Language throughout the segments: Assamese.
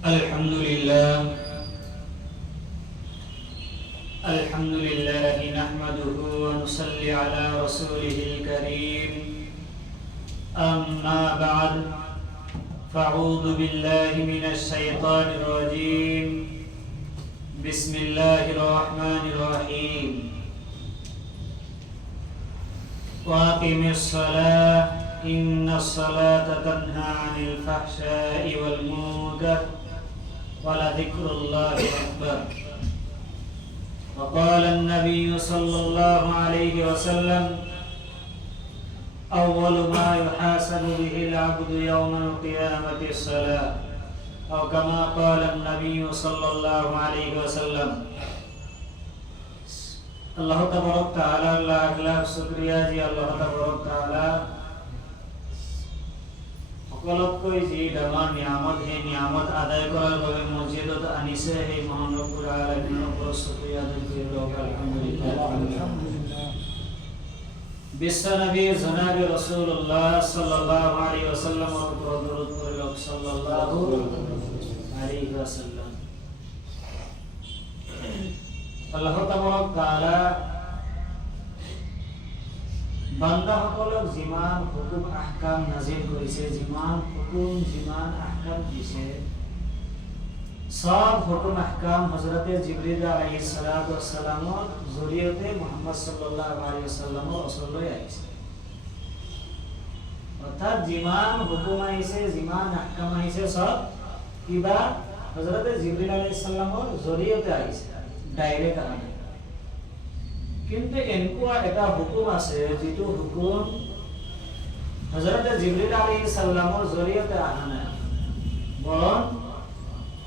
الحمد لله الحمد لله نحمده ونصلي على رسوله الكريم أما بعد فأعوذ بالله من الشيطان الرجيم بسم الله الرحمن الرحيم وأقم الصلاة إن الصلاة تنهى عن الفحشاء والمنكر ولذكر الله أكبر وقال النبي صلى الله عليه وسلم أول ما يحاسب به العبد يوم القيامة الصلاة أو كما قال النبي صلى الله عليه وسلم আল্লাহ তাবারক তাআলা লাখ লাখ শুকরিয়া জি আল্লাহ তাবারক তাআলা সকলকৈ যি ডাঙৰ নিয়ামত সেই নিয়ামত আদায় কৰাৰ বাবে মসজিদত আনিছে সেই মহান ৰব্বুল আলামিনৰ ওপৰত শুকৰিয়া আদায় কৰি লওক আলহামদুলিল্লাহ বিশ্ব নবী জনাব ৰাসূলুল্লাহ সাল্লাল্লাহু আলাইহি ওয়াসাল্লামৰ ওপৰত দৰুদ পড়ি লওক সাল্লাল্লাহু আলাইহি ওয়াসাল্লাম আল্লাহ তাবাৰক তাআলা বান্দা সকলক যিমান হুকুম আহকাম নাজিল কৰিছে যিমান হুকুম যিমান আহকাম দিছে সব হুকুম আহকাম হযৰতে জিবৰিল আলাইহিস সালাতু ওয়াস সালামৰ জৰিয়তে মুহাম্মদ সাল্লাল্লাহু আলাইহি ওয়াসাল্লামৰ ওচৰলৈ আহিছে অৰ্থাৎ যিমান হুকুম আহিছে যিমান আহকাম আহিছে সব কিবা হযৰতে জিবৰিল আলাইহিস সালামৰ জৰিয়তে আহিছে ডাইৰেক্ট আনা কিন্তু এনেকুৱা এটা হুকুম আছে যেটো হুকুম হযৰত জিবৰিল আলাইহিস সালামৰ জৰিয়তে আনা নাই বৰং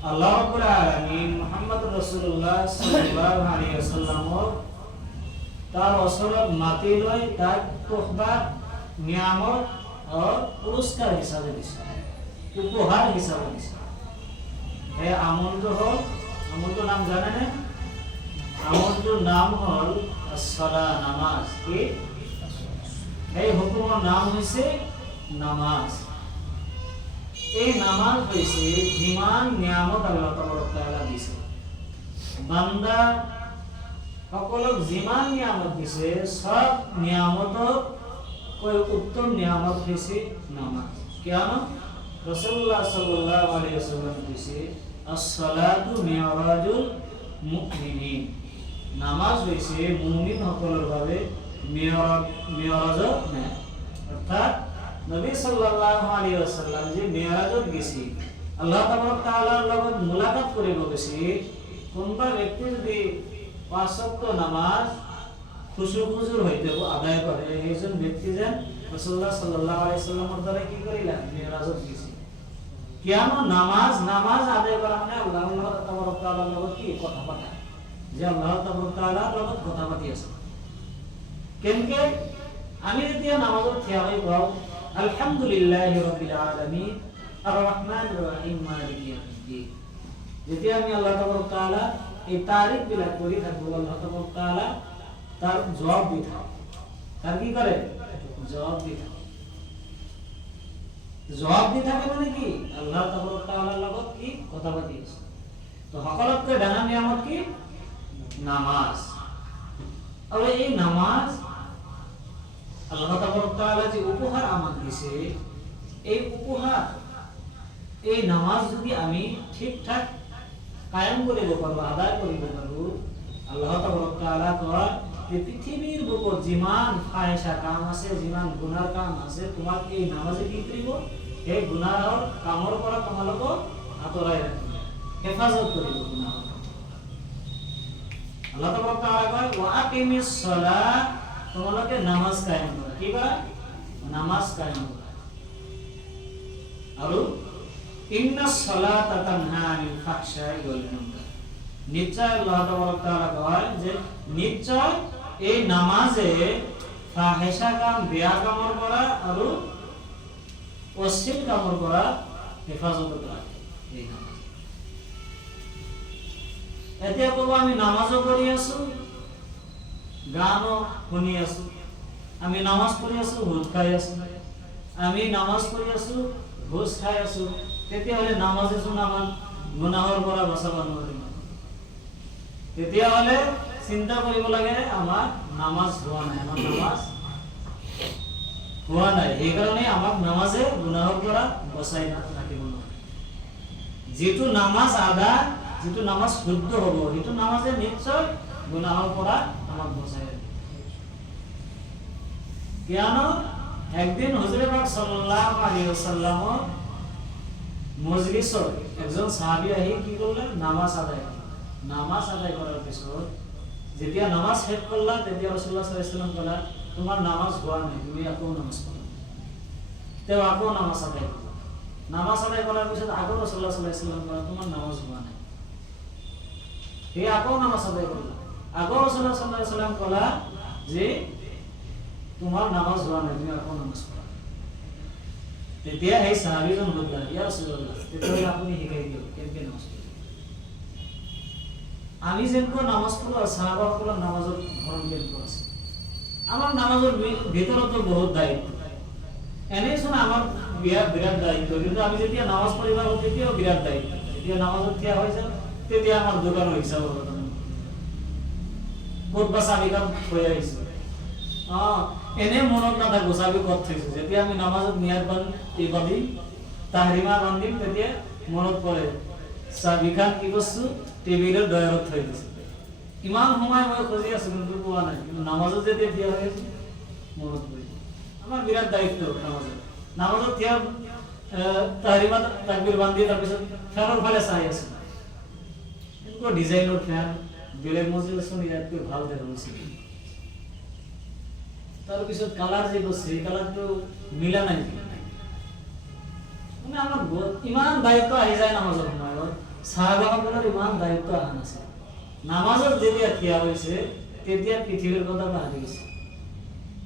আল্লাহ ৰাব্বুল আলামিন মুহাম্মদ ৰাসূলুল্লাহ সাল্লাল্লাহু আলাইহি ওয়াসাল্লামৰ তাৰ ওচৰত মাতি লৈ তাক তোহবা নিয়ামত আৰু পুৰস্কাৰ হিচাপে দিছে উপহাৰ হিচাপে দিছে এই আমলটোৰ নাম জানেনে আমলটোৰ নাম হল আসসালাহ নামাজ কি এই হুকুমৰ নাম হৈছে নামাজ এই নামাজ হৈছে যিমান নিয়ামত আল্লাহ তাআলা দিছে বান্দা সকলক যিমান নিয়ামত দিছে সব নিয়ামতক কৈ উত্তম নিয়ামত হৈছে নামাজ কিয়নো রাসূলুল্লাহ সাল্লাল্লাহু আলাইহি ওয়াসাল্লাম কৈছে as-salatu mi'rajul মুমিনিন নামাজ হইছে মুমিন সকলের ভাবে মিরাজ না অর্থাৎ নবী সাল্লাল্লাহু আলাইহি ওয়াসাল্লাম যে মিরাজত গেছি আল্লাহ তাবারক তাআলার লগত মুলাকাত করিব গেছি কোনবা ব্যক্তি যদি পাঁচ ওয়াক্ত নামাজ খুশুর হইতে আদায় করে এইজন ব্যক্তি যেন রাসূলুল্লাহ সাল্লাল্লাহু আলাইহি ওয়াসাল্লামের দ্বারা কি করিলা মিরাজত গেছি কিয়ানো নামাজ আদায় করা মানে আল্লাহ তাবারক তাআলার লগত কি কথা বলা যে আল্লাহ তাবারক তাআলার লগত কথা পাতি আছে কেনকে আমি যেতিয়া নামাজত থিয়া হৈ পাও আলহামদুলিল্লাহি রাব্বিল আলামিন আর রহমানির রহিম মালিকি ইয়াউমিদ্দিন যেতিয়া আমি আল্লাহ তাবারক তাআলা এই তারিখ বিলাক পড়ি থাকবো আল্লাহ তাবারক তাআলা তার জবাব দি থাকে তার কি করে জবাব দি থাকে জবাব দি থাকে মানে কি আল্লাহ তাবারক তাআলার লগত কি কথা পাতি আছে তো সকলতকৈ ডাঙৰ নিয়ামত কি নামাজ আর এই নামাজ আল্লাহ তাবারক তাআলা যে উপহার আমাক দিছে এই উপহার এই নামাজ যদি আমি ঠিকঠাক কায়েম করিব পারবো আদায় করিব পারবো আল্লাহ তাবারক তাআলা কয় যে পৃথিবীর বুকত যিমান ফাহিশা কাম আছে যিমান গুনাহৰ কাম আছে তোমাক এই নামাজে কি কৰিব এই গুনাহৰ কামৰ পৰা তোমালোকক আঁতৰাই ৰাখিব হেফাজত কৰিব গুনাহৰ আল্লাহ তাবাৰক তাআলা কয় ওয়া আকিমিস সালাহ তোমালোকে নামাজ কায়েম কৰা কি কৰা নামাজ কায়েম কৰা আৰু ইন্নাস সালাতা তানহা আনিল ফাহশাই ওয়াল মুনকাৰ নিশ্চয় আল্লাহ তাবাৰক তাআলা কয় যে নিশ্চয় এই নামাজে ফাহিশা কাম বেয়া কামৰ পৰা আৰু অশ্লীল কামৰ পৰা হেফাজত ৰাখে এই নামাজ এতিয়া কব আমি নামাজও পঢ়ি আছো গানও শুনি আছো আমি নামাজ পঢ়ি আছো সুদ খাই আছো আমি নামাজ পঢ়ি আছো ঘুষ খাই আছো তেতিয়াহলে নামাজ এসো নামান গুনাহৰ পৰা বচাব নোৱাৰিম। তেতিয়াহ'লে চিন্তা কৰিব লাগে আমাৰ নামাজ হোৱা নাই, আমাৰ নামাজ হোৱা নাই, সেইকাৰণে আমাক নামাজে গুনাহৰ পৰা বচাই ৰাখিব নোৱাৰে। যিটো নামাজ আদা, যিটো নামাজ শুদ্ধ হ'ব, সেইটো নামাজে নিশ্চয় গুনাহৰ পৰা আমাক বচাই ৰাখিব। কিয়নো একদিন হুজুৰে পাক সাল্লাল্লাহু আলাইহি ওয়াসাল্লামৰ মজলিছত একজন সাহাবী আহি কি কৰিলে, নামাজ আদায় কৰিলে। নামাজ আদায় কৰাৰ পিছত যেতিয়া নামাজ শেষ কৰিলা, তেতিয়া ৰাসূলুল্লাহ সাল্লাল্লাহু আলাইহি ওয়াসাল্লাম ক'লা, তোমাৰ নামাজ হোৱা নাই, তুমি আকৌ নামাজ পঢ়া। তেওঁ আকৌ নামাজ আদায় কৰিলে। নামাজ আদায় কৰাৰ পিছত আকৌ ৰাসূলুল্লাহ সাল্লাল্লাহু আলাইহি ওয়াসাল্লাম ক'লা, তোমাৰ নামাজ হোৱা নাই। সেই আকৌ নামাজ আদায় কৰিলে। আকৌ ৰাসূলুল্লাহ সাল্লাল্লাহু আলাইহি ওয়াসাল্লাম ক'লা যে তোমাৰ নামাজ হোৱা নাই, তুমি আকৌ নামাজ পঢ়া। তেতিয়া সেই সাহাবীজন বললা, ইয়া রাসূলুল্লাহ, তেতিয়াহ'লে আপুনি শিকাই দিয়ক কেনেকৈ নামাজ পঢ়িব। আমি যেনেকৈ নামাজ পঢ়ো আৰু সাহাবাসকলৰ নামাজৰ ধৰণ কেনেকুৱা আছে। আমাৰ নামাজৰ ভিতৰতো বহুত দায়িত্ব। এনেচোন আমাৰ বিৰাট দায়িত্ব, কিন্তু আমি যেতিয়া নামাজ পঢ়িব আহোঁ তেতিয়াও বিৰাট দায়িত্ব। যেতিয়া নামাজত থিয় হৈ যাওঁ তেতিয়া আমাৰ দোকানৰ হিচাপ হ'ব, ক'ত বা চাবিকাপ থৈ আহিছোঁ, এনে মনত নাথাকো চাবি ক'ত থৈছো। যেতিয়া আমি নামাজত নিয়াত বান্ধিম, তাহৰিমা বান্ধিম, তেতিয়া মনত পৰে চাবিখান কি কৰিছো টেবিলৰ ডয়াৰত থৈ দিছো। ইমান সময় মই খুঁজি আছো কিন্তু পোৱা নাই, কিন্তু নামাজত যেতিয়া থিয় হৈ আছো মনত পৰিছে। আমাৰ বিৰাট দায়িত্ব নামাজত। নামাজত থিয় তাহৰিমা তাকবীৰ বান্ধি তাৰপিছত ফেনৰ ফালে চাই আছো, এনেকুৱা ডিজাইনৰ ফেন, বেলেগ মছজিদত ইয়াতকৈ ভাল দেখা গৈছে। তাৰপিছত কালাৰ যে গৈছে, সেই কালাৰটো মিলা নাই। মানে আমাৰ ইমান দায়িত্ব আহি যায় নামাজৰ সময়ত, সাহাবাসকলৰ ইমান দায়িত্ব অহা নাছিল। নামাজত যেতিয়া থিয় হৈছে তেতিয়া পৃথিৱীৰ কথা পাহৰি গৈছে।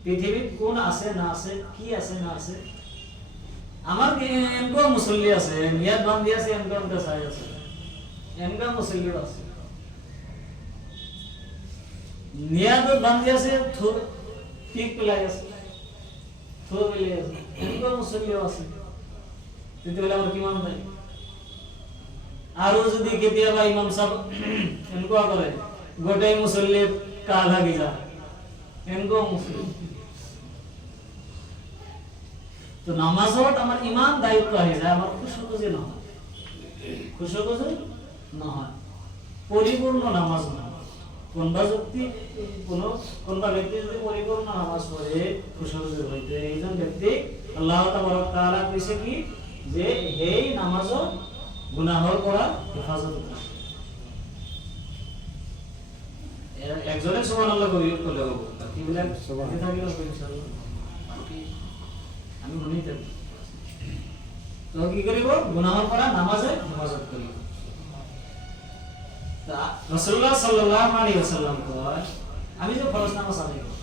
পৃথিৱীত কোন আছে না আছে, কি আছে না আছে। আমাৰ এনেকুৱা মুছল্লি আছে, নিয়াত বান্ধি আছে, এনেকুৱা চাই আছে, এনেকুৱা মুছল্লিও আছে। নিয়াদত বান্ধি আছে, পিক পেলাই আছে, থৈ পেলাই আছে, এনেকুৱা মুছল্লিও আছে। তেতিয়াহ'লে আমাৰ কিমান দায়িত্ব। আৰু যদি কেতিয়াবা ইমাম সাহেব এনেকুৱা কৰে, গোটেই মুছল্লি কাহ লাগি যায়, এনেকুৱা মুছল্লি। তো নামাজত আমাৰ ইমান দায়িত্ব আহি যায়, আমাৰ খুশুখুজি নহয়, খুশুখুজি নহয়, পৰিপূৰ্ণ নামাজ নহয়। কোনবা ব্যক্তি যদি পৰিপূৰ্ণ নামাজ পঢ়ে খুশুখুজিৰ সৈতে, এইজন ব্যক্তি আল্লাহ তাআলা কৈছে কি যে সেই নামাজত গুনাহৰ পৰা হেফাজত কৰে। একজনে সুবহানাল্লাহ ক'লে হ'ব, বাকীবিলাক থাকিলেও ইনশাআল্লাহ আমি শুনি থাকো। তো কি কৰিব, গুনাহৰ পৰা নামাজে হেফাজত কৰিব। রাসূলুল্লাহ সাল্লাল্লাহু আলাইহি ওয়াসাল্লাম কয়, আমি যে ফরজ নামাজ আদায় করি,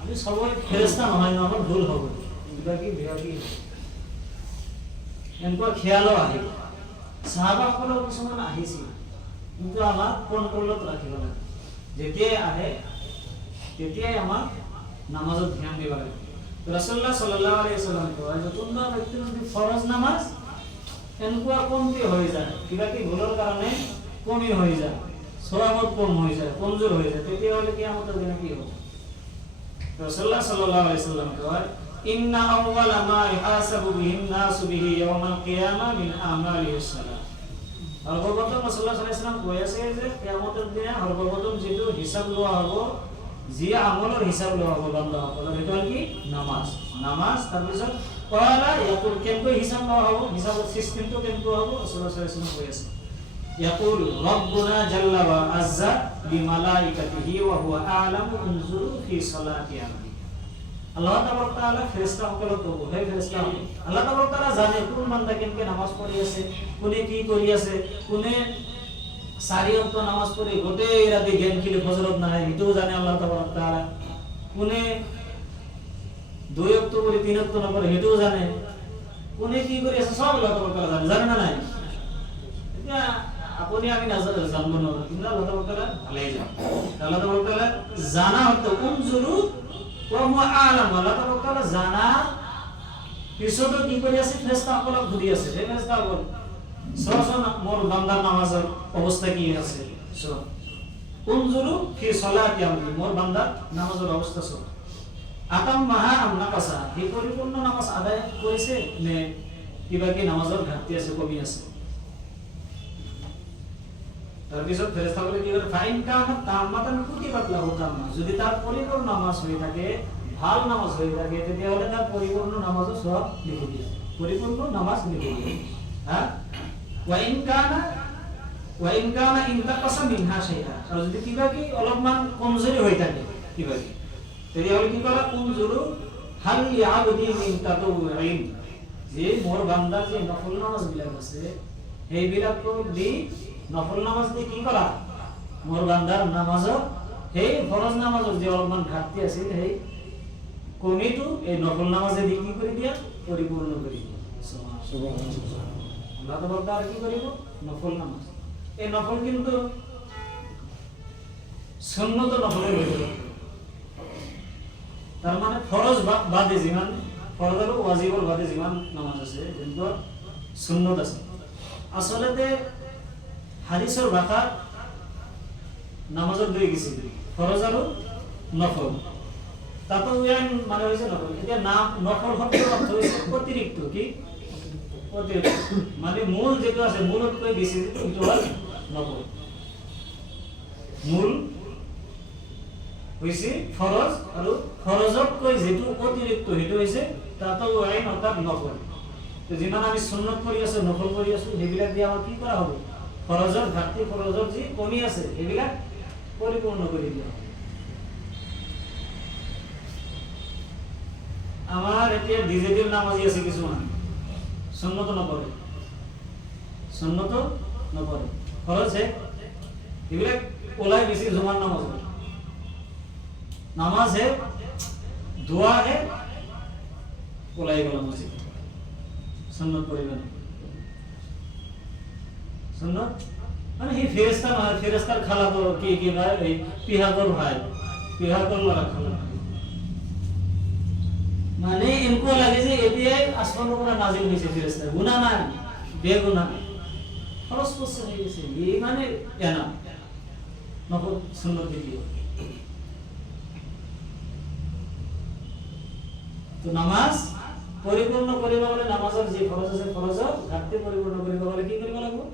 আমি সবাই ফেরেশতা নহয় না, আমার ভুল হবে, বিভাগী এনেকুৱা খেয়ালও আহিব। সাহাবাসকলৰ কিছুমান আহিছিল, কিন্তু আমাক কণ্ট্ৰলত ৰাখিব লাগে। যেতিয়াই আহে তেতিয়াই আমাক নামাজত ধ্যান দিব লাগে। ৰাসূলুল্লাহ সাল্লাল্লাহু আলাইহি ওয়াসাল্লাম কয় যে কোনবা ব্যক্তিৰ যদি ফৰজ নামাজ এনেকুৱা কমতি হৈ যায়, কিবা কি ভুলৰ কাৰণে কমি হয়ে যায়, সওয়াবত কম হয়ে যায়, কমজোর হয়ে যায়, তেতিয়াহ'লে কিয়ামতের দিনে কি হবে। রাসূলুল্লাহ সাল্লাল্লাহু আলাইহি ওয়াসাল্লাম কয়, ইন্না আউওয়ালা মা ইহাসাবু বিহিন নাসু বিহি ইয়াউমাল কিয়ামা মিন আমালিহিস সালাহ। সর্বপ্রথম রাসূলুল্লাহ সাল্লাল্লাহু আলাইহি ওয়াসাল্লাম কৈ আছে যে কিয়ামতের দিনে সর্বপ্রথম যেটো হিসাব লোৱা হ'ব, যি আমলৰ হিসাব লোৱা হ'ব বান্দাসকলৰ, সেইটো হ'ল কি নামাজ। নামাজ তাৰপিছত কলা ইয়াকুল কেনেকৈ হিসাব লোৱা হ'ব, হিসাবৰ সিস্টেমটো কেনেকৈ হ'ব, রাসূলুল্লাহ সাল্লাল্লাহু আলাইহি ওয়াসাল্লাম কৈ আছে। يقول ربنا جل وعز بملائكته وهو أعلم انظروا في صلاة عبدي। আল্লাহ তাআলা ফেরেশতাসকলক কব, হে ফেরেশতা, আল্লাহ তাআলা জানে কোন বান্দা কেনেকৈ নামাজ পঢ়ি আছে, কোনে কি কৰি আছে, কোনে 4 ওয়াক্ত নামাজ পঢ়ি গোটেই ৰাতি গেম খেলি ফজৰত নাহে, এটাও জানে আল্লাহ তাআলা। কোনে 2 ওয়াক্ত পঢ়ি 3 ওয়াক্ত নপঢ়ে, এটাও জানে। কোনে কি কৰি আছে সব আল্লাহ তাআলা জানে, জানে না নাই? এতিয়া আপনি আমি জানব না, কিন্তু আল্লাহ তাআলা ভালোই জানে। আল্লাহ তাআলা জানা হতো উনজুরু ওয়া হুয়া আলাম, আল্লাহ তাআলা জানা পিছতো কি কৰি আছে, ফেৰেশতাসকলক ঘুৰি আছে। সেই ফেরেশতাসকল সরাসরি মোর বান্দার নামাজের অবস্থা কি আছে সব উনজুরু ফি সালাতি আমরি মোর বান্দার নামাজের অবস্থা সব আতাম মাহা আমনা কাসা এই পরিপূর্ণ নামাজ আদায় করেছে নে কিবা কি নামাজের ঘাটতি আছে কমি আছে তারপিছত ফেরেশতাগণে কি করে ফাইন কানা তামাতান কুতিবাত লাহু তাম্মা যদি তার পরিপূর্ণ নামাজ হয়ে থাকে ভাল নামাজ হয়ে থাকে তাহলে তার পরিপূর্ণ নামাজও সব লিখে দিয়ে পরিপূর্ণ নামাজ লিখে দিয়ে হ্যাঁ ওয়া ইন কানা ইনতাকাসা মিনহা শাইআ আর যদি কিবা কি অলপমান কমজোরি হয়ে থাকে কিবা কি তাহলে কি করা কুনজুরু হাল ইয়াবদি মিন তাতাউইন যে মোর বান্দার যে নফল নামাজ বিলাক আছে এই বিলাক দি নফল নামাজ দিয়ে কি করা মোর বান্দার নামাজও এই ফরজ নামাজের যে অলপমান ঘাটতি আছে এই কমিটু এই নফল নামাজে দিয়ে কি করে দিয়া পরিপূর্ণ করে দিয়া সুবহানাল্লাহ আল্লাহ তাআলা আর কি করিব নফল নামাজ এই নফল কিন্তু সুন্নত নফল হইল তার মানে ফরজ বাদে জিমান ফরজ আর ওয়াজিবর বাদে জিমান নামাজ আছে কিন্তু সুন্নত আছে আসলে হাদিসের ভাষা নামাজের দুই গেছে ফরজ আর নফল তাতাউয়ান মানে হইছে নফল এটা নাম নফল শব্দের অর্থ হইছে অতিরিক্ত কি অতিরিক্ত মানে মূল যেটা আছে মূলত কই বেশি যেটা হল নফল মূল হইছে ফরজ আর ফরজত কই যেটা অতিরিক্ত এটা হইছে তাতাউয়ান অর্থাৎ নফল তো যেমন আমি সুন্নাত করি আছে নফল করি আছে এগুলা দিয়ে আমার কি করা হবে ফরজের ঘাটতি ফরজের যে কমি আছে এগুলা পরিপূর্ণ করে দিও আমার এটা ডিজিটাল নামাজি আছে কিছু না সুন্নত না পড়ে সুন্নত না পড়ে ফরজ है এগুলা ওলাই বেশি জুমার নামাজ নামাজ है দোয়া है ওলাই গলা মসজিদ সুন্নত পড়িবেন সুন্নত মানে এই ফেরেশতার খালা তো কি ভাই এই পিহাগর ভাই পিহাগর লাগা খালা মানে इनको লাগে যে এতে আসমান উপরে নাজিল হইছে ফেরেশতা গুনাহ না বেগুনাহ খরচ করছে হয়ে গেছে এই মানে জানা নফল সুন্নত দিও তো নামাজ পরিপূর্ণ করিবা বলে নামাজের যে ফরজ আছে ফরজ ঘাটতি পরিপূর্ণ করিবা বলে কি করিবা লাগবে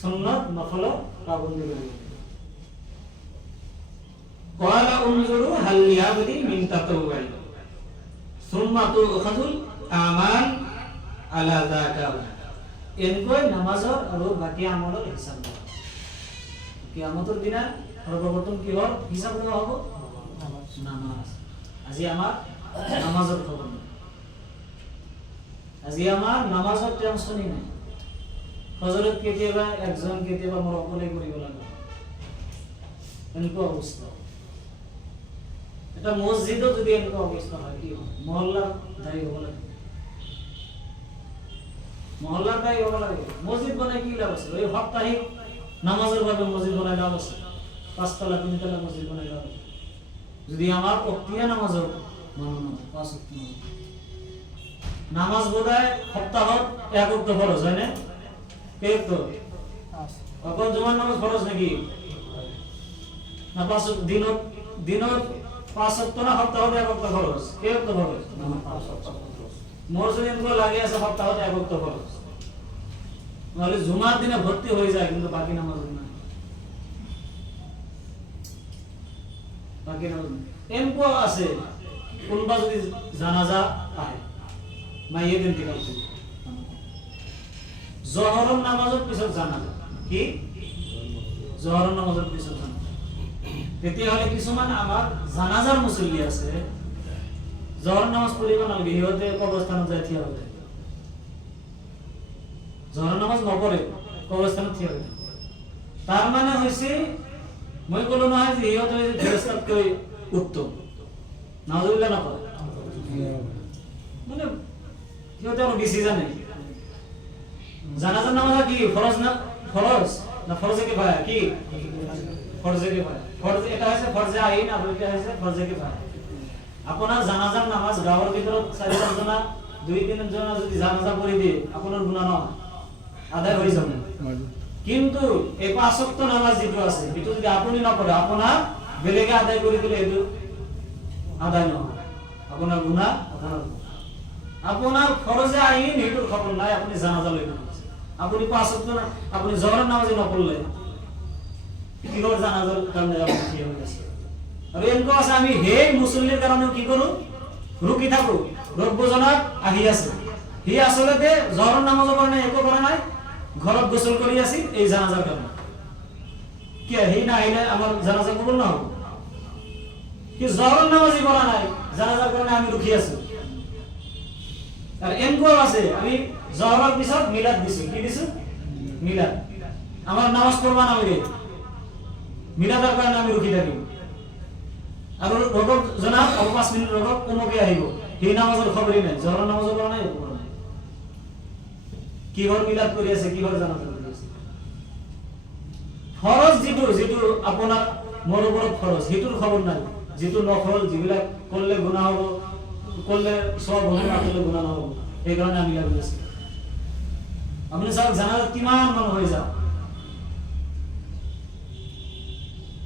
সুন্নাত নফল পাবন্দি করিবা ক্বালা উনজুরু হাল ইয়াবদি মিন তাতাউই সুম্মা তুখাযুল আমাল আলা যাকা এনকো নামাজের আর বাকি আমলের হিসাব দাও কিয়ামতের দিনা সর্বপ্রথম কি হবে হিসাব দেওয়া হবে নামাজ আজি আমার নামাজের খবর আজি আমার নামাজের টেনশনই নাই হযরত কেতিয়াবা একজন কেতিয়াবা মোর অকলে করিব লাগে এনকো অবস্থা এটা মসজিদও যদি এনকো অবস্থা হয় কি মহল্লা দায়ী হবে লাগে মহল্লা দায়ী হবে লাগে মসজিদ বানাই কি লাভ আছে ওই সাপ্তাহিক নামাজের ভাবে মসজিদ বানাই লাভ আছে 5 তলা 3 তলা মসজিদ বানাই লাভ আছে যদি আমার অক্তিয়া নামাজের মানো 5 ওয়াক্ত নামাজ বোধহয় সপ্তাহত এক ওয়াক্ত ফরজ হয় না কে ওয়াক্ত এখন জুমার নামাজ ফরজ নাকি না 5 দিনত 5 ওয়াক্ত না সপ্তাহত এক ওয়াক্ত ফরজ কে ওয়াক্ত ফরজ মোর যদি এনকো লাগে আছে সপ্তাহত এক ওয়াক্ত ফরজ নাহলে জুমার দিনে ভর্তি হয়ে যায় কিন্তু বাকি নামাজ না বাকি নামাজ এনকো আছে কোনবা যদি জানাজা আহে মাইয়ে দিন থেকে জোহরের নামাজের পিছত জানাজা কি জোহরের নামাজের পিছত জানাজা তেতিয়া হলে কিছুমান আমার জানাজার মুসল্লি আছে জোহর নামাজ পড়িব নালগে হিতে কবরস্থানত যাই থিয়া হবে জোহর নামাজ নপড়ে কবরস্থানত থিয়া হবে তার মানে হইছে মই কলো নহয় যে হিতে ফেরেশতাতকৈ উত্তম নাউজুবিল্লাহ না পড়ে মানে হিতে আর বেশি জানে জানাজার নামাজ কি ফরজ না ফরজে কিফায়া কি ফরজে কিফায়া ফরজ এটা আছে ফরজে আইন আর এটা আছে ফরজে কিফায়া আপনার জানাজার নামাজ গাওয়ার ভিতর 4-5 জনা 2-3 জনা যদি জানাজা পড়ি দিয়ে আপনার গুনাহ না আদায় হয়ে যাবে। কিন্তু এই 5 ওয়াক্ত নামাজ যেটো আছে এটো যদি আপনি না পড়ে আপনার বেলেগে আদায় করে দিলে এটো আদায় না হয়, আপনার গুনাহ আপনার ফরজে আইন এটোর খবর নাই, আপনি জানাজা লইবেন, আপনি 5 ওয়াক্ত না আপনি জোহরের নামাজ না পড়লে কি করে জানাজার কারণে আপনি কি হয়ে গেছে। আর এমন আছে আমি হে মুসল্লির কারণে কি করু রুকি থাকো, রোগ বোঝনার আহি আছে, হি আসলে তে জোহরের নামাজ পড়ে নাই, একো করে নাই, ঘরত গোসল করি আছি এই জানাজার কারণে কি হি না আইলে আমার জানাজা কবুল না হবে, কি জোহরের নামাজই পড়া নাই জানাজার কারণে আমি রুকি আছি। আর এমকো আছে আমি জোহরের পিছত মিলাদ দিছি, কি দিছি মিলাদ, আমার নামাজ পড়বা না লাগে মিলাদের কারণে আমি রুকি থাকি, আর রোগ জানা 5 মিনিট রোগ কমকে আহিব, হি নামাজের খবরই নাই, জোহরের নামাজ পড়া নাই, কি ঘর মিলাদ করি আছে, কি ঘর জানাজা করি আছে। ফরজ যেটো আপনার বড় বড় ফরজ হেতুর খবর নাই, যেটো নফল যেগুলা করলে গুনাহ হবে, করলে সব হবে না করলে গুনাহ হবে, এই কারণে আমি লাগি আছি। আপনি সব জানাজা কিমান মন হয়ে যাও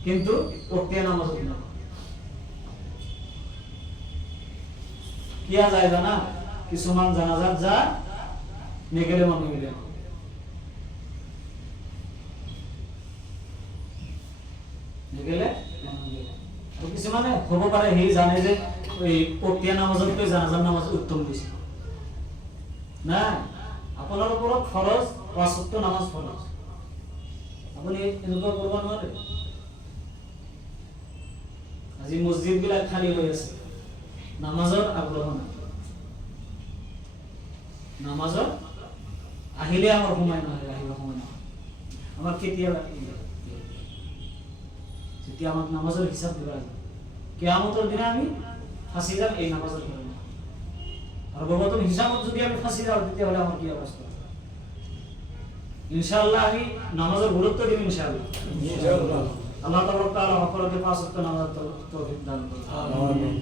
কিন্তু ওক্তিয়া নামাজ পড়ি না, কিয়া যায় জানা কিছুমান জানাজাত যা নেগেলে মন মিলে, নেগেলে তো কিছুমানে হব পারে হি জানে যে ওই ওক্তিয়া নামাজতকৈ জানাজার নামাজ উত্তম বেশি না, আপনার উপর ফরজ 5 ওয়াক্ত নামাজ ফরজ, আপনি এনেকুৱা কৰব নোৱাৰে। আজি মসজিদ বিলাক খালি হৈ আছে, নামাজৰ আগ্ৰহ নাই, নামাজৰ আহিলে আমাৰ সময় নহয়, আহিব সময় নহয়, আমাৰ কেতিয়া যেতিয়া আমাক নামাজৰ হিসাব দিব লাগিব, কিয়ামতৰ দিনা আমি ফাঁসি যাম এই নামাজৰ কারণে, আর ভগবতন হিসাবত যদি আমি ফাঁসি যাও তেতিয়াহলে আমার কি অবস্থা। ইনশাআল্লাহ আমি নামাজের গুরুত্ব দিব ইনশাআল্লাহ, আল্লাহ তাআলা সকলকে 5 ওয়াক্ত নামাজ তৌফিক দান করুন। আমিন।